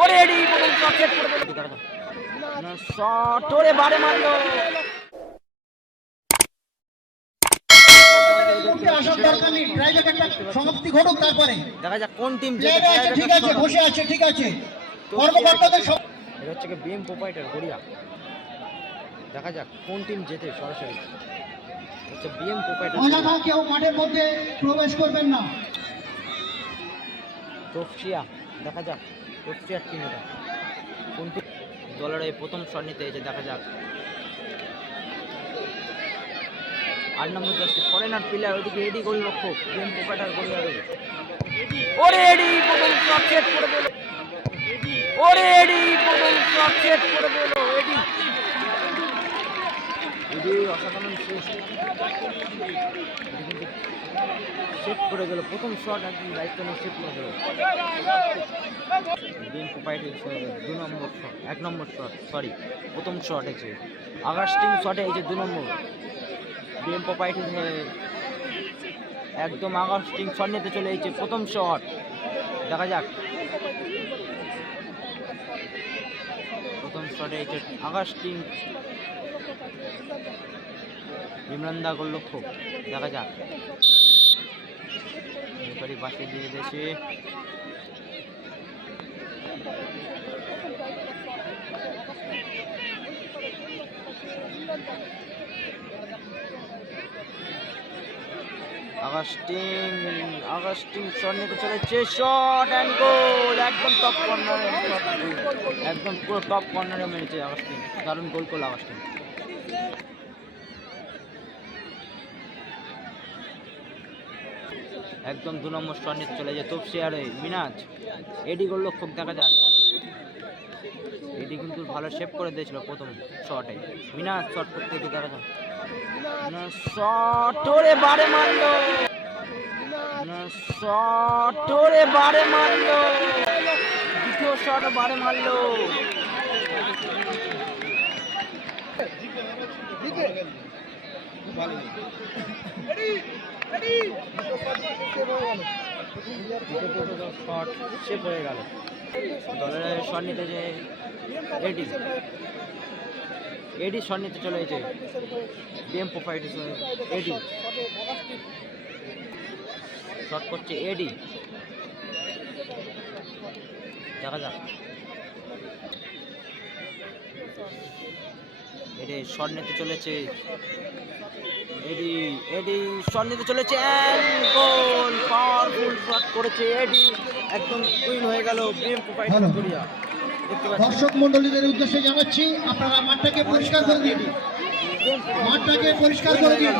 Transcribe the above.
ওরে এডি প্রথম shot set করে দিল, শট ওরে বারে মারলো। আসার দরকার নেই, ট্রাইব্রেক একটা সমাপ্তি ঘটুক, তারপরে দেখা যাক কোন টিম ঠিক আছে, বসে আছে, ঠিক আছে, কর্মকর্তাদের সব এটা হচ্ছে কি বিএম প্রোপাইটার গড়িয়া। দেখা যাক কোন টিম জেতে সরাসরি। হচ্ছে বিএম প্রোপাইটার অযথা কেউ মাঠের মধ্যে প্রবেশ করবেন না। তফসিয়া, দেখা যাক তফসিয়ার টিম এটা কোন টিম দলের এই প্রথম শট নিতে এসে। দেখা যাক 8 নম্বর জার্সি ফরেনার প্লেয়ার, ওইদিকে এডি গোলরক্ষক বিএম প্রোপাইটার গড়িয়া। ওরে এডি প্রথম শট সেট করে দিল, ওরে এডি প্রথম শট সেট করে দিল। এডি অসাধারণ সেট করে গেল প্রথম শট, একদম দায়িত্ব নিয়ে সেট করে গেল। বিএম প্রোপাইটার 2 নম্বর শট, 1 নম্বর শট সরি প্রথম শট আছে আগাস্টিং শটে এই যে 2 নম্বর বিএম প্রোপাইটার একদম আগাস্টিং শট নিতে চলে এসেছে প্রথম শট। দেখা যাক প্রথম শটে এই যে আগাস্টিং ইমরানদা গোলরক্ষক। দেখা যাক এবারই বাসে দিয়ে দিয়েছে। আগাস্টিং শট নিতে চলেছে, শট অ্যান্ড গোল, একদম টপ কর্নারে, একদম পুরো টপ কর্নারে মেরেছে আগাস্টিং, দারুণ গোল করল আগাস্টিং। একদম 2 নম্বর শট নিতে চলে যায় তফসিয়ারে মিনাজ, এডি গোলরক্ষক। দেখা যাক এডি কিন্তু ভালো সেভ করে দিয়েছিল প্রথম শটে, মিনাজ শট করতে গিয়ে। দেখা যাক শট ওরে বারে মারলো, শট ওরে বারে মারলো, দ্বিতীয় শট বারে মারলো। শট সেভ হয়ে গেল। দলের শট নিতে যে এডি শট নিতে চলে এসেছে বিএম প্রোপাইটার। এডি শট করছে, এডি। দেখা যাক এডি শট নিতে চলেছে, এডি শট নিতে চলেছে, গোল, পাওয়ারফুল শট করেছে এডি, একদম উইন হয়ে গেল বিএম প্রোপাইটার গড়িয়া। দর্শক মন্ডলীদের উদ্দেশ্যে জানাচ্ছি, আপনারা মাঠটাকে পরিষ্কার করে দিন, মাঠটাকে পরিষ্কার করে দিন।